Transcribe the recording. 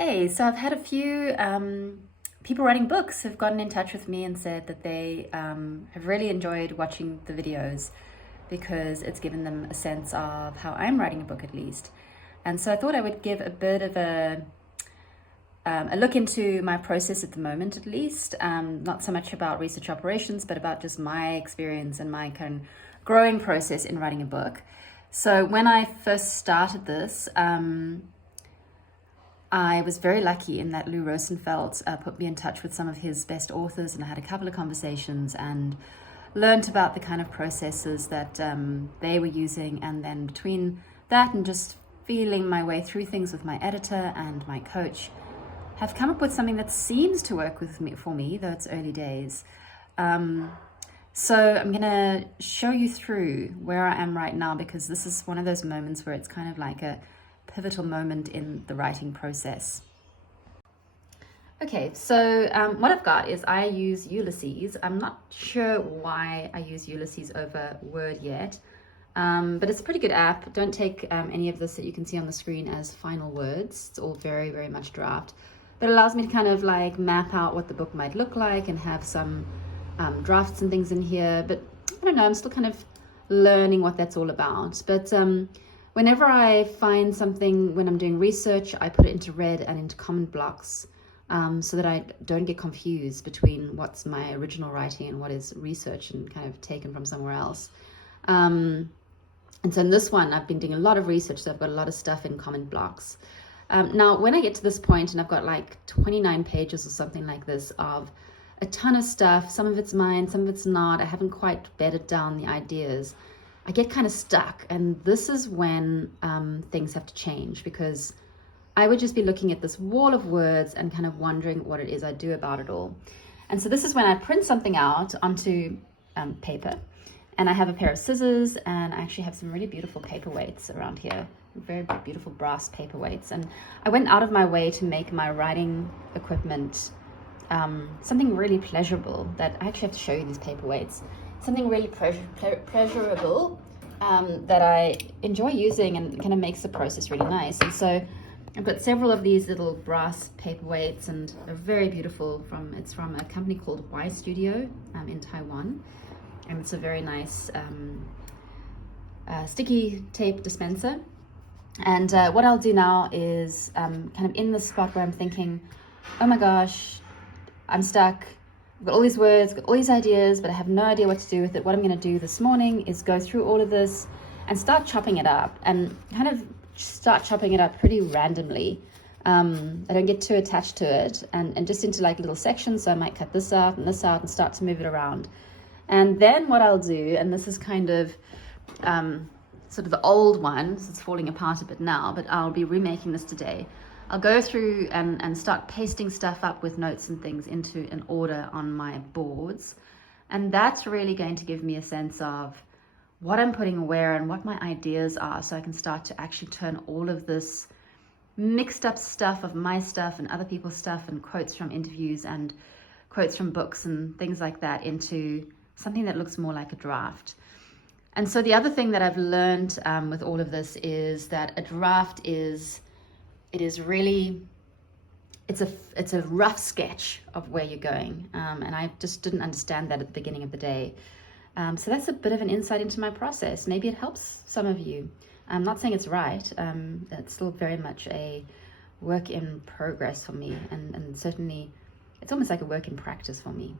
Hey, so I've had a few people writing books have gotten in touch with me and said that they have really enjoyed watching the videos because it's given them a sense of how I'm writing a book at least. And so I thought I would give a bit of a look into my process at the moment at least, not so much about research operations, but about just my experience and my kind of growing process in writing a book. So when I first started this, I was very lucky in that Lou Rosenfeld put me in touch with some of his best authors, and I had a couple of conversations and learned about the kind of processes that they were using. And then between that and just feeling my way through things with my editor and my coach, have come up with something that seems to work for me, though it's early days. So I'm gonna show you through where I am right now, because this is one of those moments where it's kind of like a pivotal moment in the writing process. Okay, so what I've got is I use Ulysses. I'm not sure why I use Ulysses over Word yet, but it's a pretty good app. Don't take any of this that you can see on the screen as final words. It's all very, very much draft, but it allows me to kind of like map out what the book might look like and have some drafts and things in here. But I don't know, I'm still kind of learning what that's all about. But whenever I find something, when I'm doing research, I put it into red and into comment blocks so that I don't get confused between what's my original writing and what is research and kind of taken from somewhere else. And so in this one, I've been doing a lot of research, so I've got a lot of stuff in comment blocks. Now, when I get to this point and I've got like 29 pages or something like this of a ton of stuff, some of it's mine, some of it's not, I haven't quite bedded down the ideas, I get kind of stuck. And this is when things have to change, because I would just be looking at this wall of words and kind of wondering what it is I do about it all. And so this is when I print something out onto paper, and I have a pair of scissors, and I actually have some really beautiful paperweights around here, very beautiful brass paperweights. And I went out of my way to make my writing equipment something really pleasurable. That I actually have to show you these paperweights. Something really pleasurable that I enjoy using, and kind of makes the process really nice. And so I've got several of these little brass paperweights, and they're very beautiful. It's from a company called WiP Studio in Taiwan, and it's a very nice sticky tape dispenser. And what I'll do now is kind of in the spot where I'm thinking, oh my gosh, I'm stuck. I've got all these words, got all these ideas, but I have no idea what to do with it. What I'm going to do this morning is go through all of this and start chopping it up, and kind of start chopping it up pretty randomly. I don't get too attached to it, and just into like little sections. So I might cut this out and start to move it around. And then what I'll do, and this is kind of sort of the old one, so it's falling apart a bit now, but I'll be remaking this today. I'll go through and start pasting stuff up with notes and things into an order on my boards. And that's really going to give me a sense of what I'm putting where and what my ideas are, so I can start to actually turn all of this mixed up stuff of my stuff and other people's stuff and quotes from interviews and quotes from books and things like that into something that looks more like a draft. And so the other thing that I've learned with all of this is that a draft is really, it's a rough sketch of where you're going, and I just didn't understand that at the beginning of the day. So that's a bit of an insight into my process. Maybe it helps some of you. I'm not saying it's right. It's still very much a work in progress for me, and certainly it's almost like a work in practice for me.